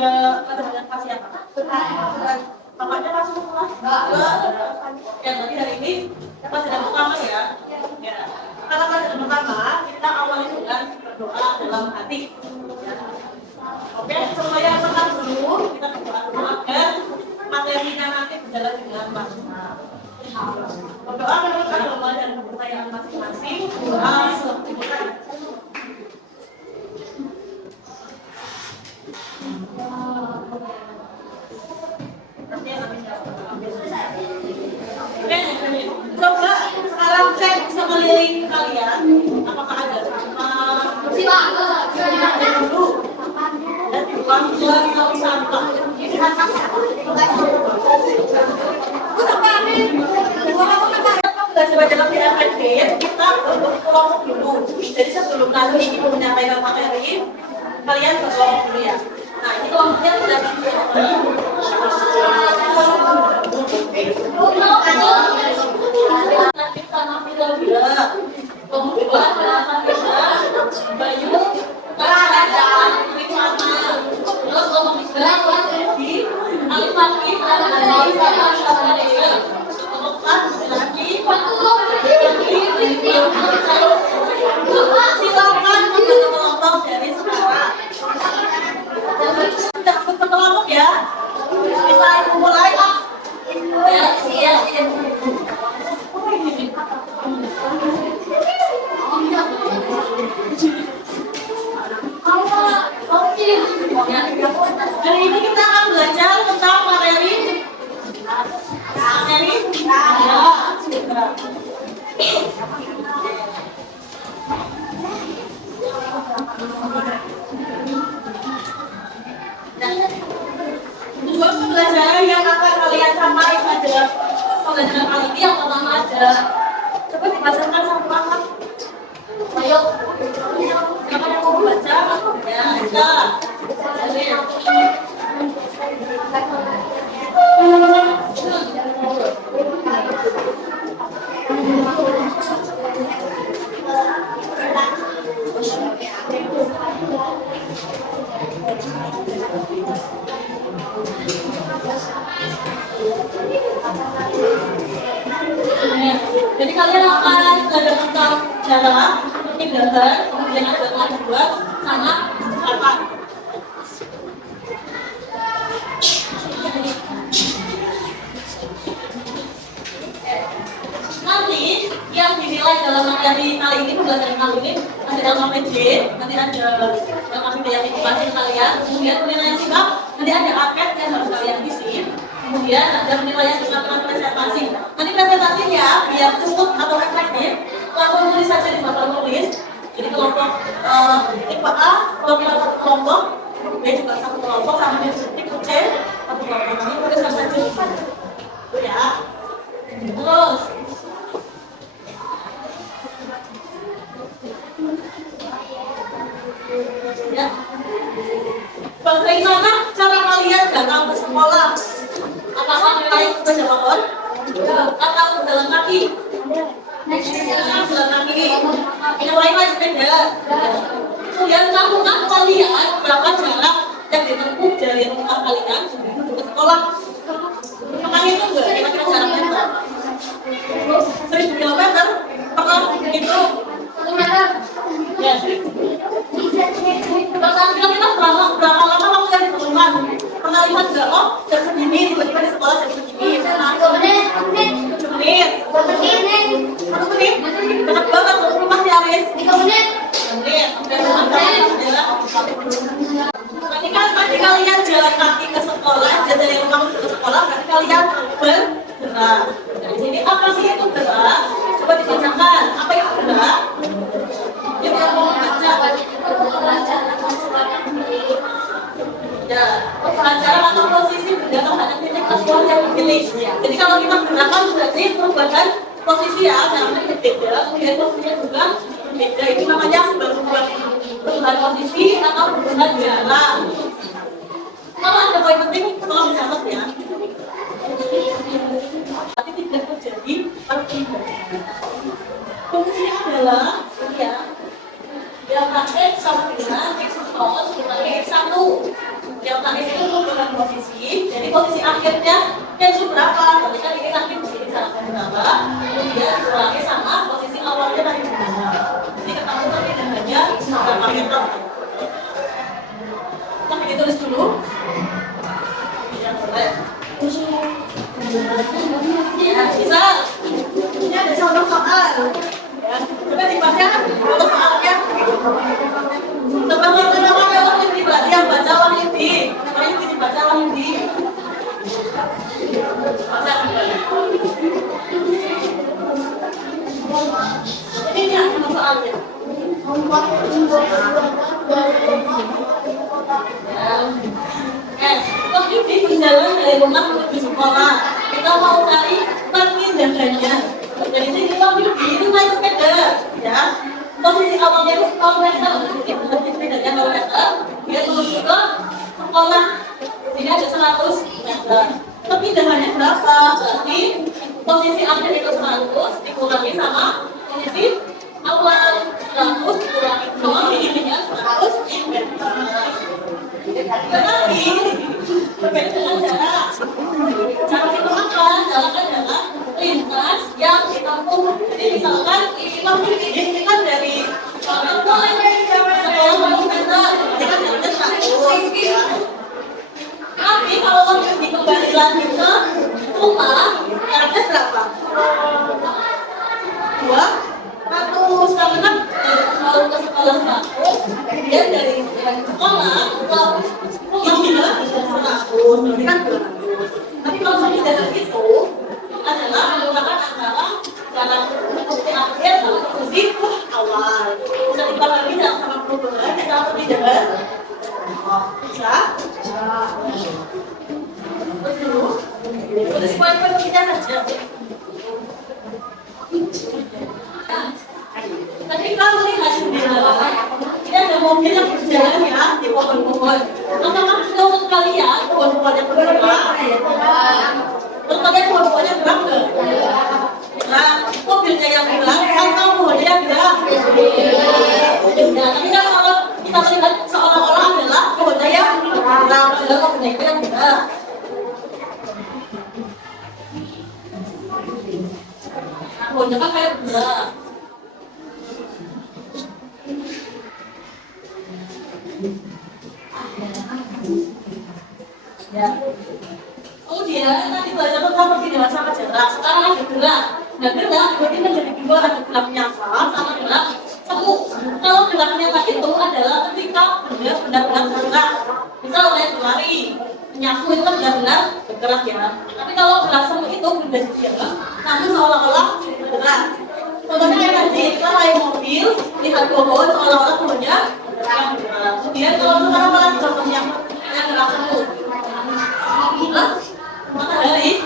ada banyak pasien. Bapaknya langsung pulang. Ya, tadi hari ini pelajaran pertama ya. Ya. Karena pelajaran pertama kita awali dengan berdoa dalam hati. Ya. Oke, supaya tenang dulu, kita berdoa dulu agar materinya nanti berjalan dengan maksimal. Berdoa menurut agama dan kepercayaan masing-masing. Doa sebelum coba sekarang cek sekeliling kalian apakah ada sampah dulu dan dibuang ke tong sampah. Belajar dalam PFP kita berkelompok dulu. Jadi sebelum nanti ibu menyampaikan materi, kalian berkelompok dulu ya. Nah ini kelompoknya sudah nanti sama bila kemudian Bayu ada Wisata terus kelompok di Alifaki ada silakan kelompok dari sekarang. Sudah kelompok ya. Bisa ibu mulai ya, siap. Hari ini kita akan belajar tentang materi. Tujuan pembelajaran yang akan kalian sampaikan adalah pembelajaran kali ini yang pertama adalah coba dibacakan satu kata. Ayo, siapa yang mau baca? Ya, kita. Jadi kalian akan belajar tentang jalan, tindakan, kemudian ada buat sama apa? Nanti yang dinilai dalam materi kali ini, pembelajaran kali ini nanti ada KPJ, nanti ada KPJ yang dikasih kalian, kemudian penilaian sikap, nanti ada angket yang harus kalian isi. Kemudian ada penilaian kesempatan presentasi. Nanti presentasinya biar cukup atau efektif, langsung tulis saja di papan tulis. Jadi kelompok tipe A, kelompok B juga satu kelompok, sama tipe C satu kelompok. Nanti tuliskan saja itu ya. Terus ya, bagaimana cara kalian datang ke sekolah? Apakah naik sepeda motor atau berjalan kaki? Berjalan kaki. Yang lain naik sepeda. Kemudian tahukah kalian berapa jarak yang ditempuh dari rumah kalian menuju ke sekolah? Pernah itu enggak? Kira-kira jaraknya berapa? 1000 km? Pernah itu? 1 meter? Ya. Kira-kira berapa lama kamu dari rumah? Pernah lihat nggak? Oh, jam segini tiba-tiba di sekolah jam segini. 7 menit. 1 menit. 1 menit. Dekat banget ke rumah di Aris. 3 menit. 3 menit. Nanti kalian jalan kaki ke sekolah, dari rumah ke sekolah, nanti kalian bergerak. Dari sini apa sih itu gerak? Coba dibacakan. Apa itu gerak? Yang mau baca. Ya, pelajaran atau posisi bergantung pada titik keluar yang dipilih. Jadi kalau kita gunakan berarti perubahan posisi ya, caranya berbeda, kemudian posisinya juga berbeda. Itu namanya perubahan posisi atau perubahan jarak. Kalau ada poin penting, tolong dicatat ya. Tapi tidak terjadi perpindahan. Fungsinya adalah ya, delta X sama dengan X 0 dibagi X 1. Delta X akhirnya Kenzo berapa? Berarti kan ini nanti mesti disalahkan berapa? Kemudian dikurangi sama posisi awalnya tadi berapa? Jadi ketemu perbedaannya berapa meter? Kita tulis dulu. Ya boleh. Ya bisa. Ini ada contoh soal. Ya, coba dibaca contoh soalnya. Namanya Wahyudi, berarti yang baca Wahyudi. Namanya dibaca Wahyudi. Baca kembali. Ini dia contoh soalnya. Wahyudi berjalan dari rumah menuju sekolah. Kita mau cari perpindahannya. Jadi ini Wahyudi itu naik sepeda, ya. Posisi awalnya itu kilometer, sepedanya kilometer. Dia menuju ke sekolah. Ini ada 100 meter. Perpindahannya berapa? Berarti posisi akhir itu 100 dikurangi sama posisi awal 100 dikurangi 0, ini 100 meter. Tetapi berbeda dengan jarak. Jarak itu apa? Jarak adalah lintas yang ditempuh. Jadi misalkan ini kan dari sekolah menuju meter, ini kan jaraknya 100 ya. Tapi kalau Wahyudi kembali lagi ke rumah, jaraknya berapa? 200, karena kan kalau ke sekolah 100, kemudian dari sekolah ke rumah juga 100, berarti kan 200. Tapi kalau jarak itu adalah menggunakan antara jarak posisi akhir sama posisi awal. Bisa dibagi jarak sama perubahan, jarak perpindahan. Bisa? Terus dulu, terus poin-poin kita saja. Ketika melihat jendela, ini ada mobil yang berjalan ya di pohon-pohon. Apakah sudah untuk kalian pohon-pohonnya bergerak? Terus kalian pohon-pohonnya gerak nggak? Nah, mobilnya yang gerak atau pohonnya yang gerak? Nah, tapi kan kalau kita melihat seolah-olah adalah pohonnya yang gerak, adalah mobilnya itu yang gerak. Pohonnya kan kayak bergerak. Ya. Kemudian nanti baca tentang perpindahan sama jarak. Sekarang ada gerak. Nah gerak berarti menjadi dua, ada gerak nyata sama gerak semu. Kalau gerak nyata itu adalah ketika benda benar-benar bergerak. Misal saya berlari, menyapu itu kan benar-benar bergerak ya. Tapi kalau gerak semu itu benda diam, namun seolah-olah bergerak. Contohnya kayak tadi, kita naik mobil, lihat pohon, seolah-olah pohonnya bergerak. Kemudian kalau sekarang malah contohnya gerak semu. Matahari,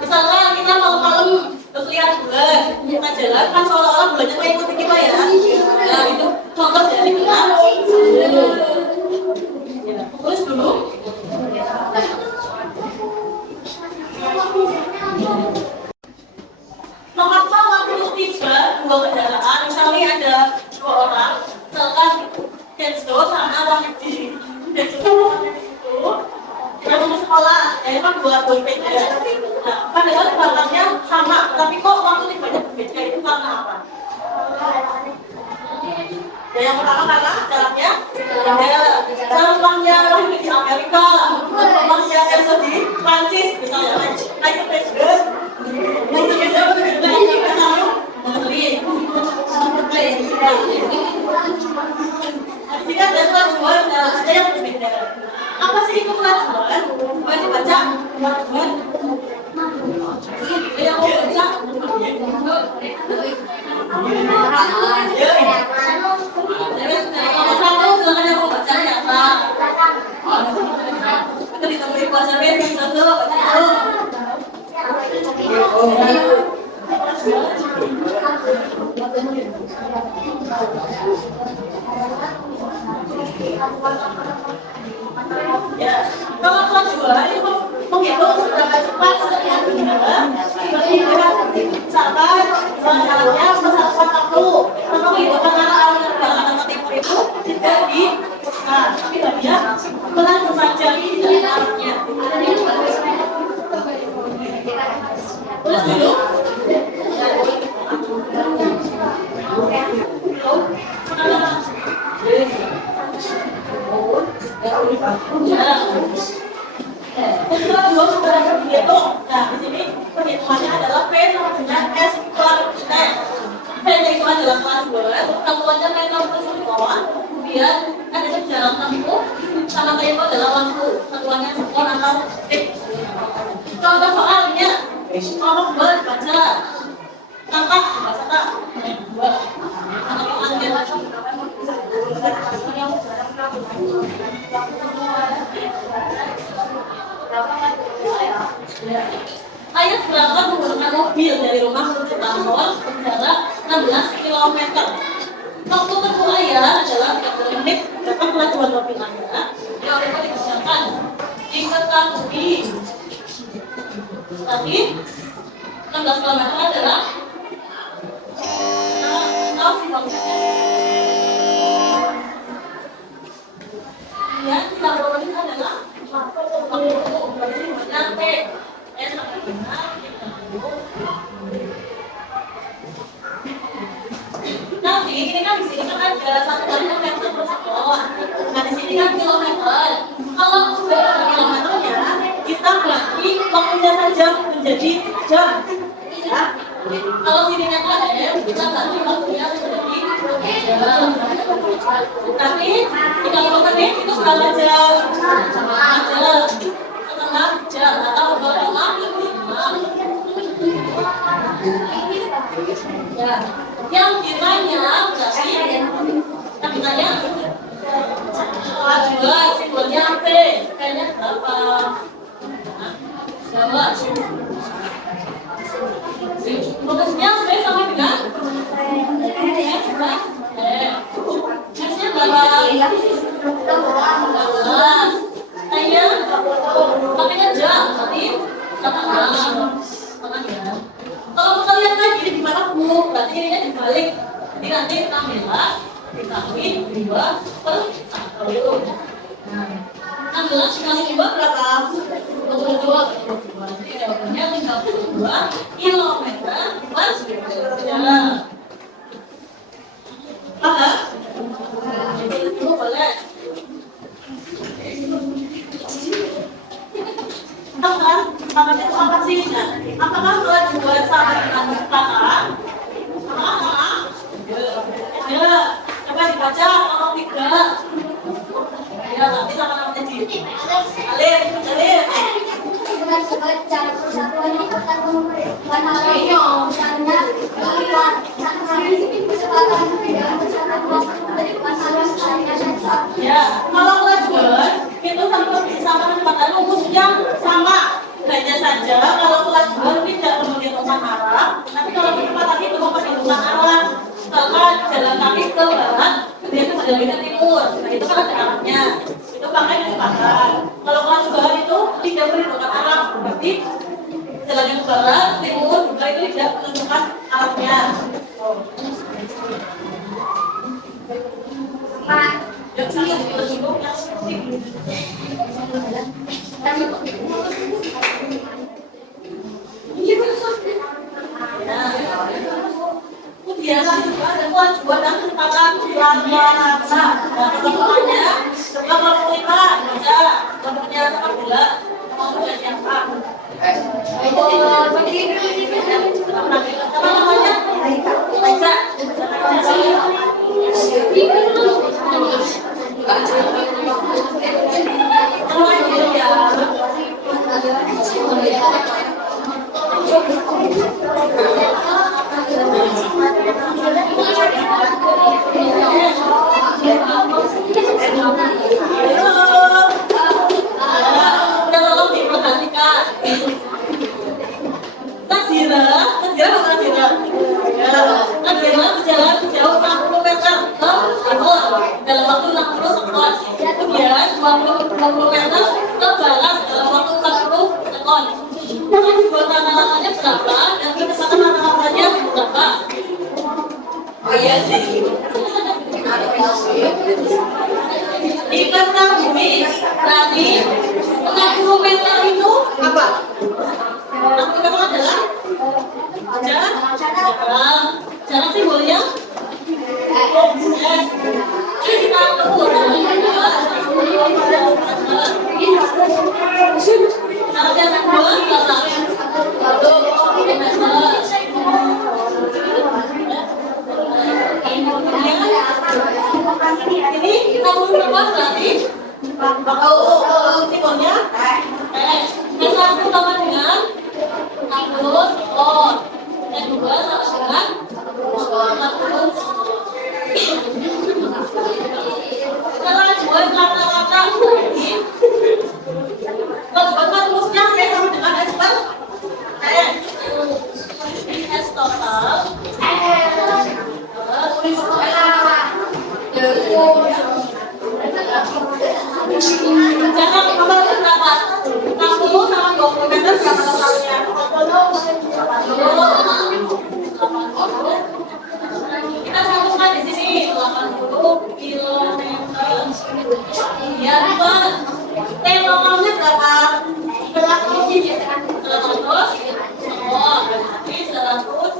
misalkan kita malam-malam terus lihat bulan, kita jalan kan seolah-olah bulannya mengikuti kita ya. Nah itu contoh dari gerak. Tulis dulu. Mengapa waktu tiba dua kendaraan, misalnya ada 2 orang, misalkan Kenzo sama Wahyudi. Kenzo sama Wahyudi itu yang mau sekolah, ya kan 2 sepeda. Nah, padahal belakangnya sama, tapi kok waktu tibanya berbeda, itu karena apa? Ya, yang pertama karena jaraknya beda. Jaraknya Wahyudi di Amerika, jaraknya Kenzo di Prancis, misalnya naik sepeda. Naik sepeda berbeda, kita tahu. Jika ada kelajuan, ada yang berbeda. Apa sih itu kelajuan? Boleh dibaca kelajuan. Yang mau baca? Nomor 1, silakan yang mau baca siapa? Itu ditambahin bahasa Inggris, satu, ya, kalau kelajuan itu menghitung seberapa cepat setiap benda misalkan jalannya bersatuan waktu atau menghitung arah aliran belakang atau timur itu tidak di tapi dia pelan saja ini tidak arahnya. Tulis dulu. Nah, di sini perhitungannya adalah P sama dengan S per T. P-nya itu adalah kelas word, satuannya meter persekuan, kemudian ada jarak tempuh, sama kayak itu adalah waktu, satuannya sekon atau detik. Contoh soalnya, ngomong buat baca, kakak baca tak? Ayat berangkat menggunakan mobil dari rumah menuju kantor berjarak 16 km. Waktu tempuh ayah adalah 30 menit. Berapa kelajuan mobil Anda? Yang dapat digunakan diketahui. Tadi 16 km adalah tahu sih maksudnya. Ya, 30 menit adalah nyampe. Nanti ini kan di sini kan ada 1 kilometer per sekon. Nah di sini kan kilometer. Kalau sudah kilometernya kita bagi waktunya saja menjadi jam. Ya. Kalau sininya km kita bagi waktunya menjadi jam. Tapi 30 menit itu berapa jam? Setengah jam atau berapa? Ya, yang kiranya berarti yang kiranya kelas simbolnya P, kayaknya berapa? Jawab. Fokusnya P sama dengan S-nya berapa? 12. Kayaknya pakainya jam, tapi setengah ya. Kalau kita lihat lagi di mana Bu, berarti ininya dibalik. Jadi nanti kita ambillah dikali 2 per 1. Nah, 16 dikali 2 berapa? 22. Jadi jawabannya 32 kilometer per jam. Paham? Itu boleh. Apa sih? Apakah kelajuan sama dengan kata? Ya, coba dibaca kalau tidak. Ya, nanti sama namanya di Alif. Dengan cara persatuan ini akan memberikan hasilnya misalnya keluar kesempatan dalam mencatat waktu dari masalah ya, kalau kelajuan itu sama kecepatan rumusnya sama. Hanya saja kalau kelajuan tidak memperhitungkan arah, tapi kalau kecepatan itu memperhitungkan arah. Misalkan jalan kaki ke barat, dia itu berjalan ke timur, nah itu kan ada arahnya. Itu pakai kecepatan. Kalau kelajuan itu tidak memperhitungkan arah, berarti jalan ke barat, timur, juga itu tidak menentukan arahnya. Yang sangat bersinggung yang kemudian ada kelajuan dan kecepatan rata-rata. Nah, ketemuannya seberapa kita baca contohnya sepak bola mau siapa? Apa namanya? Aisa. Tolong diperhatikan. Nadira berjalan sejauh 60 meter ke timur dalam waktu 60 sekon. Kemudian 20 meter ke barat dalam waktu 40 sekon. Kecepatan rata-ratanya berapa dan kecepatan rata-ratanya berapa? Oh iya sih. Diketahui berarti 60 meter itu apa? 60 meter adalah Anak yang kedua, ini kamu berapa berarti? Sikonnya? Yang satu sama dengan Agus, yang dua sama dengan Agus. Setelah dua kata-kata ini, bagaimana rumusnya sama dengan S per S total. Jangan kembali berapa? 60 sama 20 meter berapa totalnya? Kita sambungkan di sini 80 kilometer. Ya, Pak. Totalnya berapa? 100. Oh, berarti 100.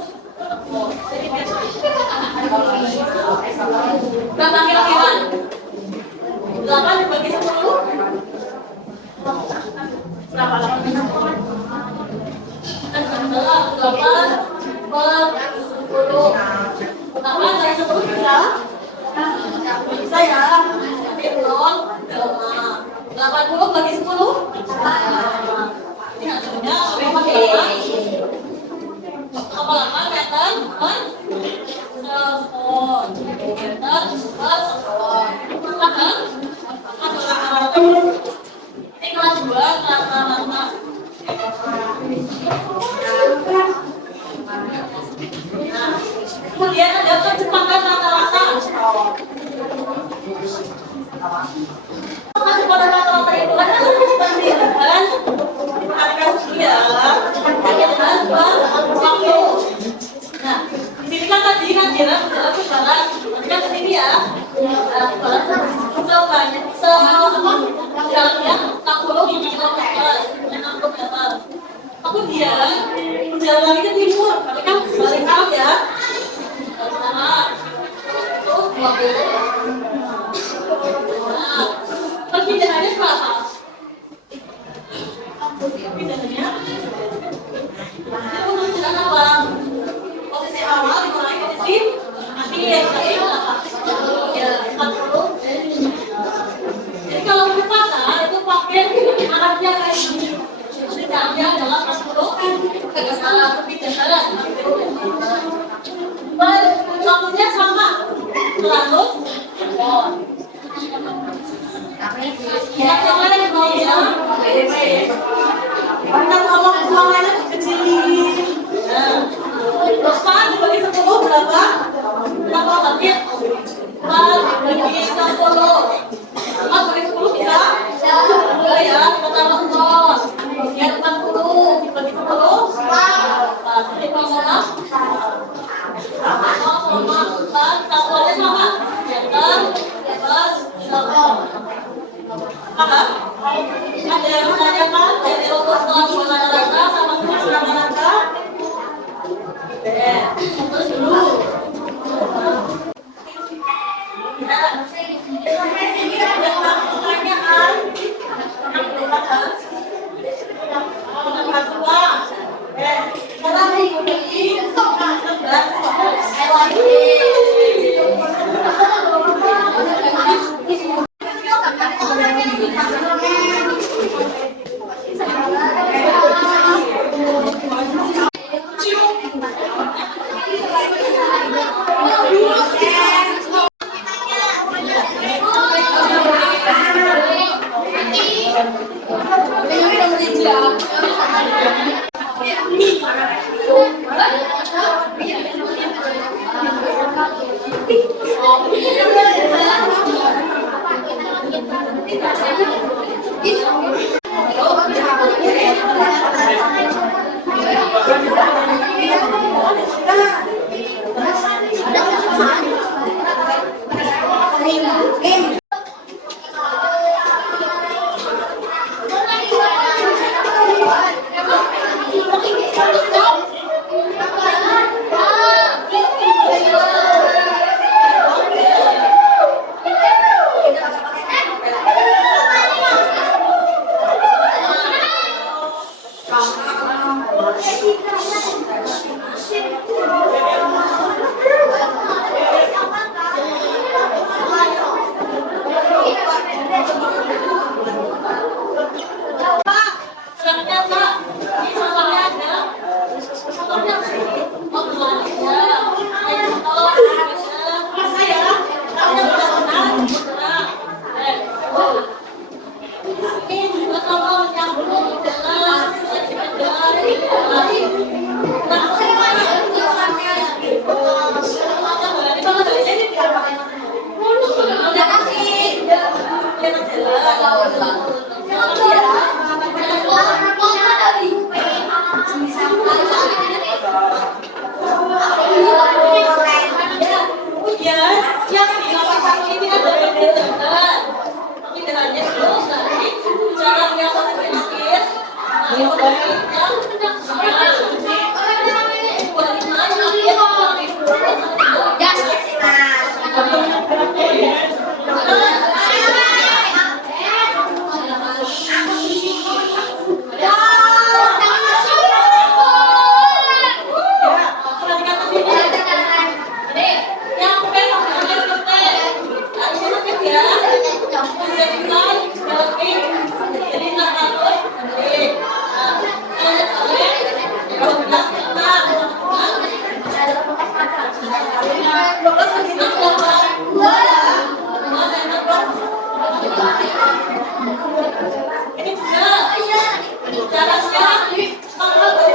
Berapa kira-kira? 8 dibagi 10? Berapa? 8 dari 10 bisa? Bisa ya? Belum. 80 bagi 10? Ini hasilnya berapa kira? 8 meter per sekon. Meter per sekon. Ini kelas 2 rata-rata. Kemudian ada kecepatan rata-rata. Kecepatan rata-rata itu kan perbedaan harga dia dengan waktu. Nah, di sini kan tadi kan jarak jalan kan ke sini ya. Jaraknya 60 kilometer, 60 meter. Kemudian berjalan lagi ke timur, tapi kan balik arah ya. Terus 20. Nah, perpindahannya berapa? Perpindahannya? Itu menunjukkan apa? Posisi awal dikurangi posisi akhir. Ya, 40. Jadi kalau kecepatan itu pakai arahnya kayak gini. Sedangnya adalah 40 salah perpindahan. Waktunya sama 100. Yang lain mau ya? Kita tolong suaranya kecilin. Nah, dibagi 10 berapa? Berapa menit? 4 dibagi 10. 4 bagi 10 bisa? Enggak ya, kita tambah 0. Kemudian 40 dibagi 10. 4. Jadi kalau satuannya sama. Meter per sekon. Paham? Ada yang menanyakan dari rumus kelas rata-rata sama kelas rata-rata? Terus dulu. Nah, sampai sini ada pertanyaan yang berulang. Kedua, setelah mengikuti Pak, suratnya Pak. Ini fotonya ada. Fotonya sih. Oh, belum ada. Ayo foto. Masa ya? Kamu udah kenal? Ini juga sama yang belum jelas. Yang di lapangan ini ada berbeda, tapi hanya cara yang paling sedikit. Ini juga caranya mengapa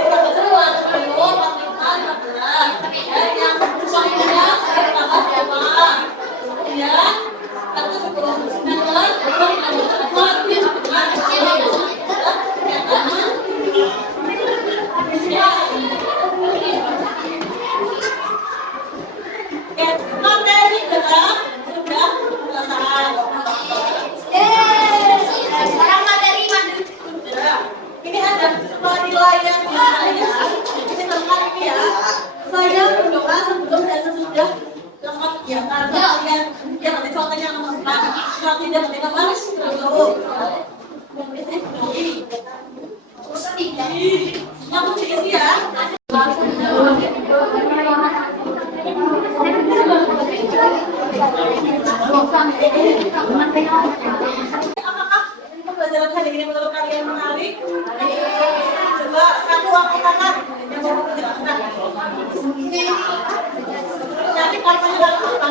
tidak keluar dulu 45 yang soalnya tambah sama ya satu 10 materi gerak sudah selesai. Sekarang materi mandi. Ini ada penilaian saya. Ini tentang ini ya. Saya berdoa sebelum dan sesudah lengkap ya. Karena kalian yang nanti contohnya lengkap, kalau tidak nanti kemarin terlalu. Yang penting ya. Apakah pembelajaran hari ini menurut kalian menarik? Coba satu angkat tangan yang mau menjelaskan. Nanti kartunya dalam apa?